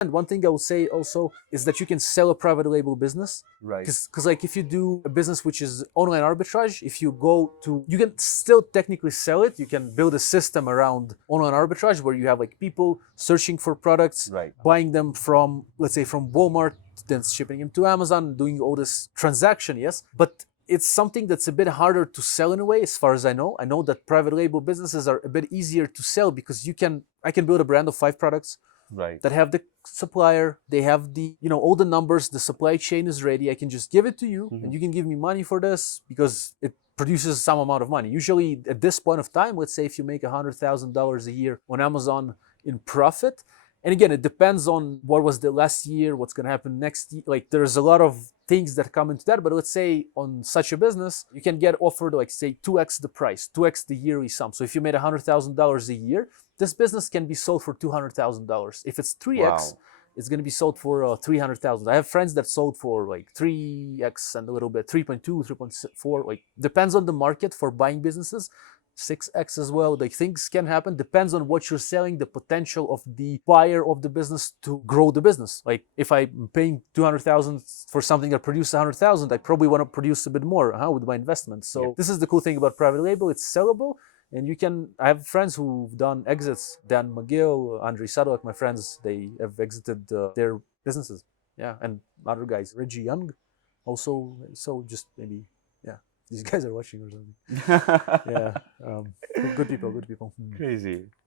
And one thing I will say also is that you can sell a private label business. Right. Because like if you do a business which is online arbitrage, if you go to, you can still technically sell it. You can build a system around online arbitrage where you have like people searching for products, Right. buying them from, let's say from Walmart, then shipping them to Amazon, doing all this transaction, yes. But it's something that's a bit harder to sell in a way, as far as I know. I know that private label businesses are a bit easier to sell because I can build a brand of 5 products, Right. that have the supplier, they have the, all the numbers, the supply chain is ready. I can just give it to you and you can give me money for this because it produces some amount of money. Usually at this point of time, let's say if you make $100,000 a year on Amazon in profit, and again, it depends on what was the last year, what's going to happen next year. Like there's a lot of things that come into that, but let's say on such a business, you can get offered like say 2x the price, 2x the yearly sum. So if you made $100,000 a year, this business can be sold for $200,000. If it's 3x, Wow. it's going to be sold for 300,000. I have friends that sold for like 3x and a little bit, 3.2, 3.4. Like depends on the market for buying businesses. 6x as well. Like things can happen. Depends on what you're selling, the potential of the buyer of the business to grow the business. Like if I'm paying 200,000 for something that produces 100,000, I probably want to produce a bit more with my investment. So this is the cool thing about private label. It's sellable. And I have friends who've done exits. Dan McGill, Andrei Sadovak, my friends, they have exited their businesses. Yeah, and other guys, Reggie Young, also. So just maybe, yeah, these guys are watching or something. Yeah, good people, good people. Crazy.